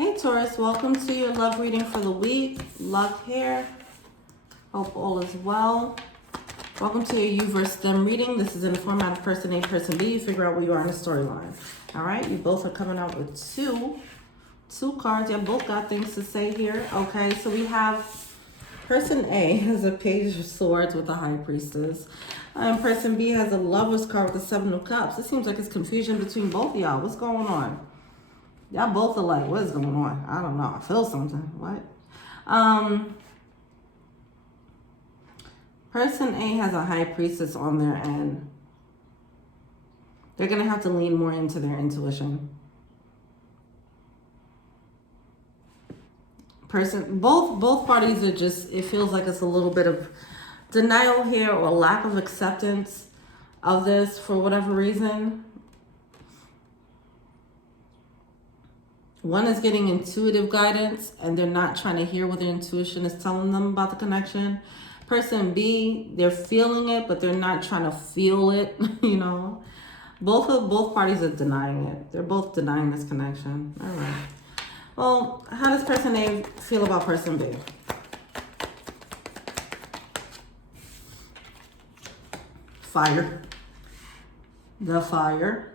Hey Taurus, welcome to your love reading for the week. Love here. Hope all is well. Welcome to your you versus them reading. This is in the format of person A, person B. You figure out where you are in the storyline. All right, you both are coming out with two cards. You both got things to say here. Okay, so we have person A has a page of swords with the high priestess. And person B has a lover's card with the seven of cups. It seems like it's confusion between both of y'all. What's going on? Y'all both are like, what is going on? I don't know. I feel something. What? Person A has a high priestess on their end. They're going to have to lean more into their intuition. Both parties are just, it feels like it's a little bit of denial here or lack of acceptance of this for whatever reason. One is getting intuitive guidance and they're not trying to hear what their intuition is telling them about the connection. Person B, they're feeling it, but they're not trying to feel it, you know. Both parties are denying it. They're both denying this connection. All right. Well, how does person A feel about person B? Fire. The fire.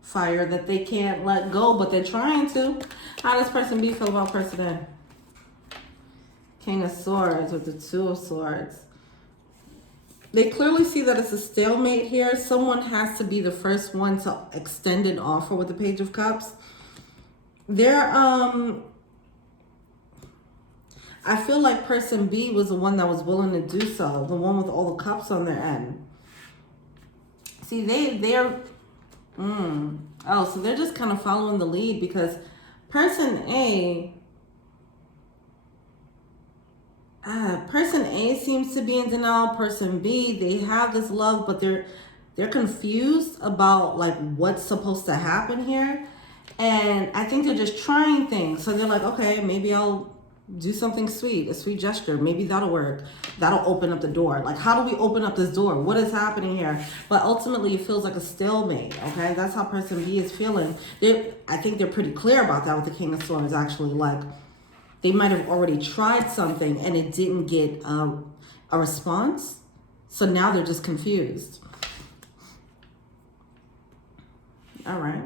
Fire that they can't let go, but they're trying to. How does person B feel about person A? King of Swords with the Two of Swords. They clearly see that it's a stalemate here. Someone has to be the first one to extend an offer with the Page of Cups. I feel like person B was the one that was willing to do so. The one with all the cups on their end. See, they're oh, so they're just kind of following the lead because person A seems to be in denial. Person B, they have this love, but they're confused about like what's supposed to happen here. And I think they're just trying things. So they're like, okay, maybe I'll do something sweet, a sweet gesture. Maybe that'll work. That'll open up the door. Like, how do we open up this door? What is happening here? But ultimately, it feels like a stalemate, okay? That's how person B is feeling. I think they're pretty clear about that with the King of Swords, actually. Like, they might have already tried something and it didn't get a response. So now they're just confused. All right.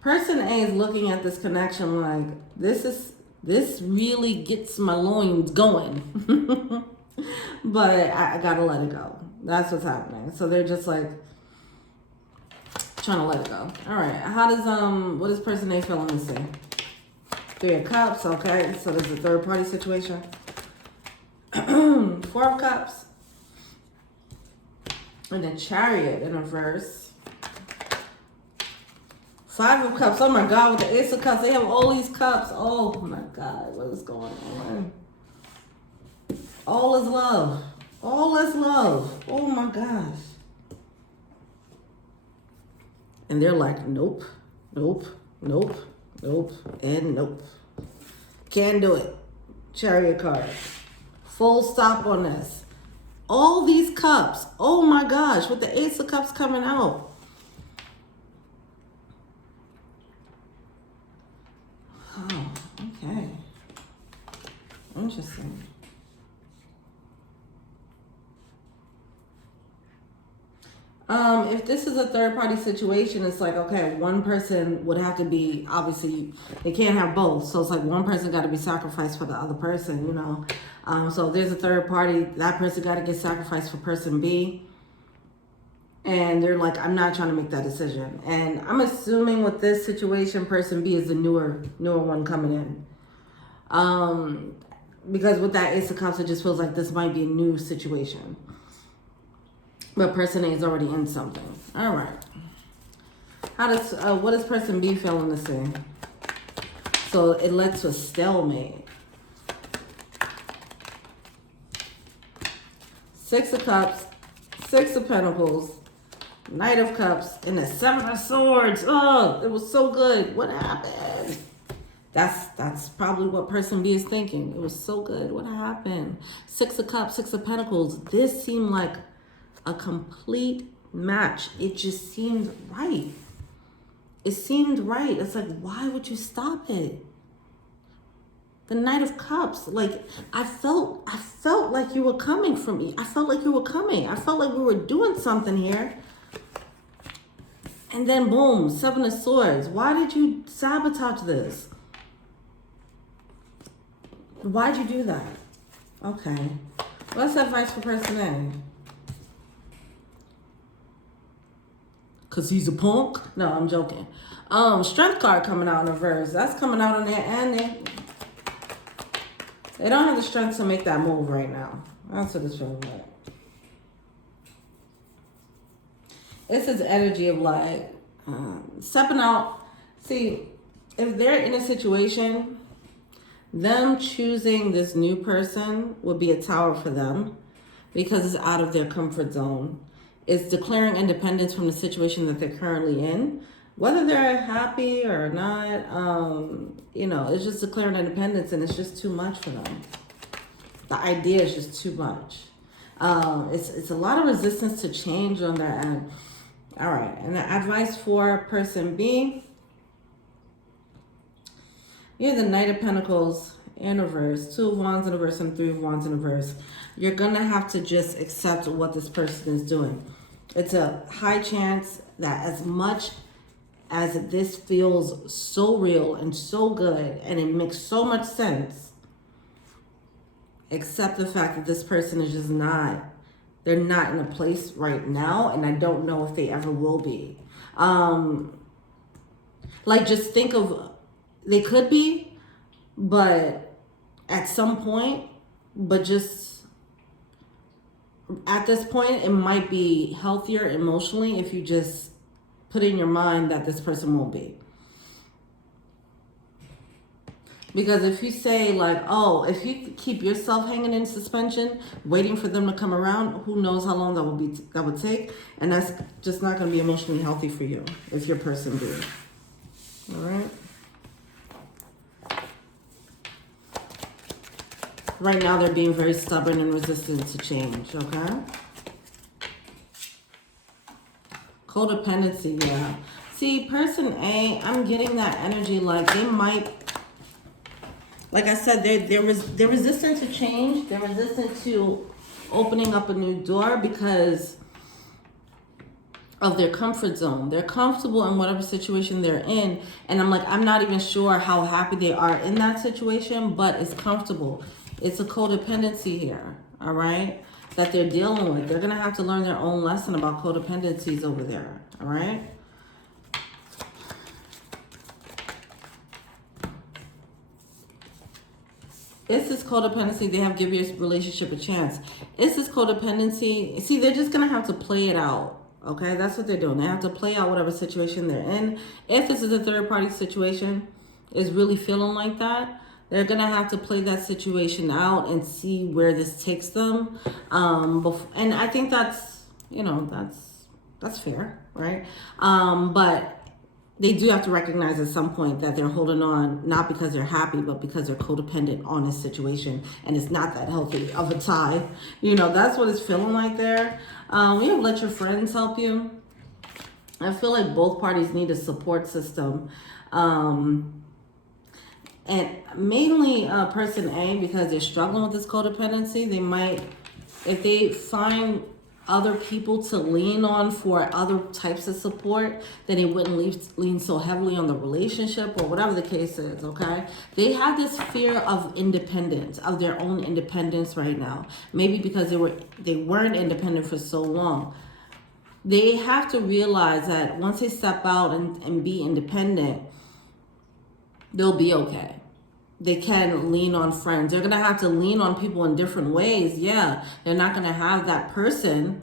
Person A is looking at this connection like, this really gets my loins going. But I gotta let it go. That's what's happening. So they're just like trying to let it go. All right. What does person A feel on this thing? Three of Cups. Okay. So there's a third party situation. Four of Cups. And a Chariot in reverse. Five of Cups. Oh my God, with the Ace of Cups. They have all these cups. Oh my God, what is going on? All is love. All is love. Oh my gosh. And they're like, nope, nope, nope, nope, and nope. Can't do it. Chariot card. Full stop on this. All these cups. Oh my gosh, with the Ace of Cups coming out. Oh, okay. Interesting. If this is a third party situation, it's like, okay, one person would have to be, obviously, they can't have both. So it's like one person got to be sacrificed for the other person, you know. So if there's a third party, that person got to get sacrificed for person B. And they're like, I'm not trying to make that decision. And I'm assuming with this situation, person B is the newer one coming in. Because with that Ace of Cups, it just feels like this might be a new situation. But person A is already in something. All right. What does person B feel in this thing? So it led to a stalemate. Six of Cups, Six of Pentacles, Knight of Cups, and the Seven of Swords. Oh, it was so good. What happened? That's probably what person B is thinking. It was so good. What happened? Six of Cups, Six of Pentacles. This seemed like a complete match. It just seemed right. it seemed right. It's like, why would you stop it? The Knight of Cups, like, I felt like you were coming for me. I felt like you were coming. I felt like we were doing something here. And then boom, Seven of Swords. Why did you sabotage this? Why'd you do that? Okay. What's advice for person A? Cause he's a punk? No, I'm joking. Strength card coming out in reverse. That's coming out on there, and they don't have the strength to make that move right now. That's what it's feeling like. It's this energy of like stepping out. See, if they're in a situation, them choosing this new person would be a tower for them because it's out of their comfort zone. It's declaring independence from the situation that they're currently in. Whether they're happy or not, you know, it's just declaring independence, and it's just too much for them. The idea is just too much. It's a lot of resistance to change on their end. All right, and the advice for person B, you have the Knight of Pentacles in reverse, 2 of Wands in reverse, and 3 of Wands in reverse. You're gonna have to just accept what this person is doing. It's a high chance that as much as this feels so real and so good, and it makes so much sense, accept the fact that this person is just not, they're not in a place right now, and I don't know if they ever will be. Like, just think of, they could be, but at some point, but just at this point, it might be healthier emotionally if you just put in your mind that this person won't be. Because if you say like, oh, if you keep yourself hanging in suspension, waiting for them to come around, who knows how long that would take, and that's just not going to be emotionally healthy for you if you're person B. All right. Right now, they're being very stubborn and resistant to change. Okay. Codependency, yeah. See, person A, I'm getting that energy like they might. Like I said, they're resistant to change. They're resistant to opening up a new door because of their comfort zone. They're comfortable in whatever situation they're in. And I'm like, I'm not even sure how happy they are in that situation, but it's comfortable. It's a codependency here, all right, that they're dealing with. They're going to have to learn their own lesson about codependencies over there, all right? Is this codependency? They have to give your relationship a chance. Is this codependency? See, they're just going to have to play it out. Okay, that's what they're doing. They have to play out whatever situation they're in. If this is a third-party situation, is really feeling like that, they're going to have to play that situation out and see where this takes them. And I think that's, you know, that's fair, right? But they do have to recognize at some point that they're holding on, not because they're happy, but because they're codependent on this situation. And it's not that healthy of a tie. You know, that's what it's feeling like there. You have let your friends help you. I feel like both parties need a support system. And mainly person A, because they're struggling with this codependency, they might, if they find other people to lean on for other types of support, then they wouldn't lean so heavily on the relationship or whatever the case is, okay? They have this fear of independence, of their own independence right now. Maybe because they weren't independent for so long. They have to realize that once they step out and be independent, they'll be okay. They can lean on friends. They're going to have to lean on people in different ways. Yeah, they're not going to have that person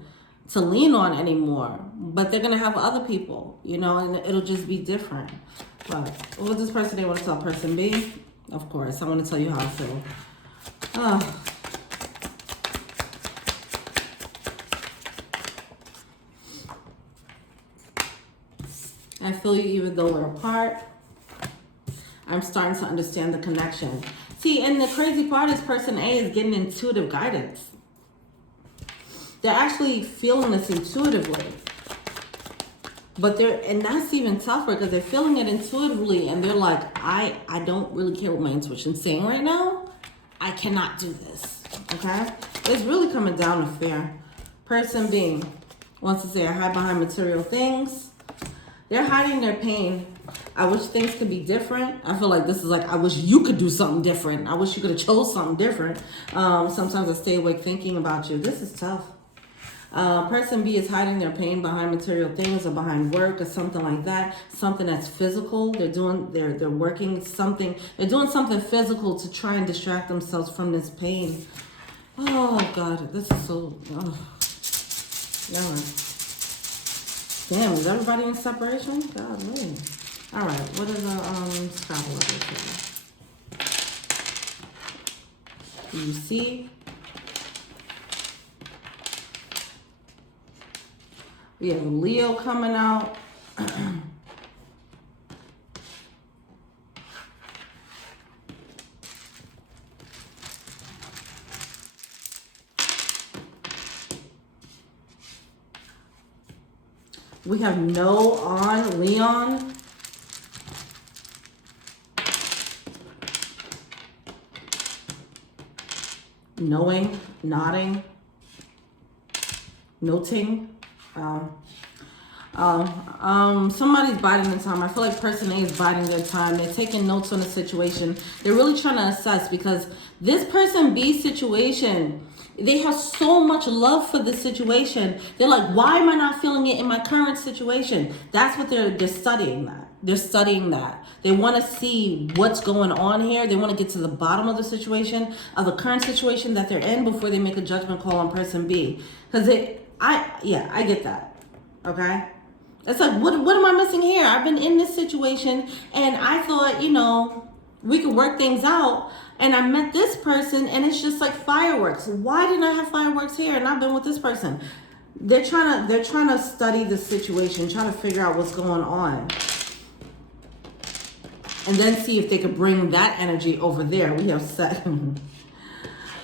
to lean on anymore. But they're going to have other people, you know, and it'll just be different. But what does person A want to tell person B? Of course, I want to tell you how I feel. Oh. I feel you even though we're apart. I'm starting to understand the connection. See, and the crazy part is person A is getting intuitive guidance. They're actually feeling this intuitively. But and that's even tougher because they're feeling it intuitively and they're like, I don't really care what my intuition's saying right now. I cannot do this. Okay? It's really coming down to fear. Person B wants to say, I hide behind material things. They're hiding their pain. I wish things could be different. I feel like this is like, I wish you could do something different. I wish you could have chose something different. Sometimes I stay awake thinking about you. This is tough. Person B is hiding their pain behind material things or behind work or something like that. Something that's physical. They're working something. They're doing something physical to try and distract themselves from this pain. Oh God, this is so. Oh. Yeah. Damn, is everybody in separation? God, really. All right, what is a Scrabble message? Do you see? We have Leo coming out. We have no on Leon. Knowing, nodding, noting. Somebody's biding their time. I feel like person A is biding their time. They're taking notes on the situation. They're really trying to assess because this person B situation, they have so much love for this situation. They're like, why am I not feeling it in my current situation? That's what they're studying that. They're studying that. They want to see what's going on here. They want to get to the bottom of the situation, of the current situation that they're in before they make a judgment call on person B. Because I get that. Okay? It's like, what am I missing here? I've been in this situation and I thought, we could work things out. And I met this person and it's just like fireworks. Why didn't I have fireworks here? And I've been with this person. They're trying to study the situation, trying to figure out what's going on. And then see if they could bring that energy over there. We have sex.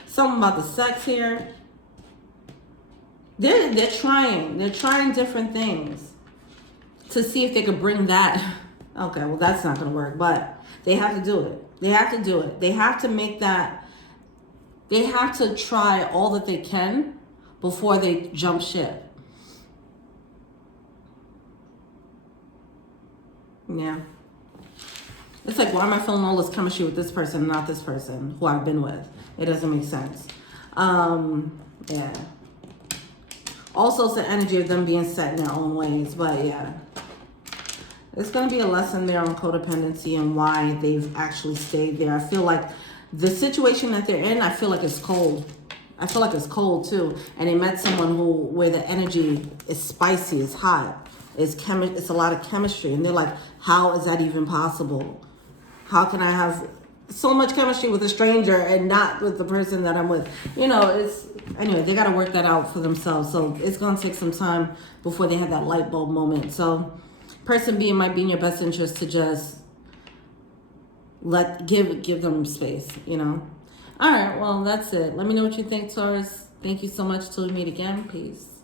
Something about the sex here. They're trying different things to see if they could bring that. Okay, well that's not gonna work, but they have to do it. They have to do it. They have to make that. They have to try all that they can before they jump ship. Yeah. It's like, why am I feeling all this chemistry with this person and not this person who I've been with? It doesn't make sense. Yeah. Also, it's the energy of them being set in their own ways, but yeah. It's going to be a lesson there on codependency and why they've actually stayed there. I feel like the situation that they're in, I feel like it's cold. I feel like it's cold too. And they met someone where the energy is spicy, it's hot, it's a lot of chemistry. And they're like, how is that even possible? How can I have so much chemistry with a stranger and not with the person that I'm with? Anyway, they got to work that out for themselves. So it's going to take some time before they have that light bulb moment. So person B, it might be in your best interest to just give them space, All right, well, that's it. Let me know what you think, Taurus. Thank you so much. Till we meet again. Peace.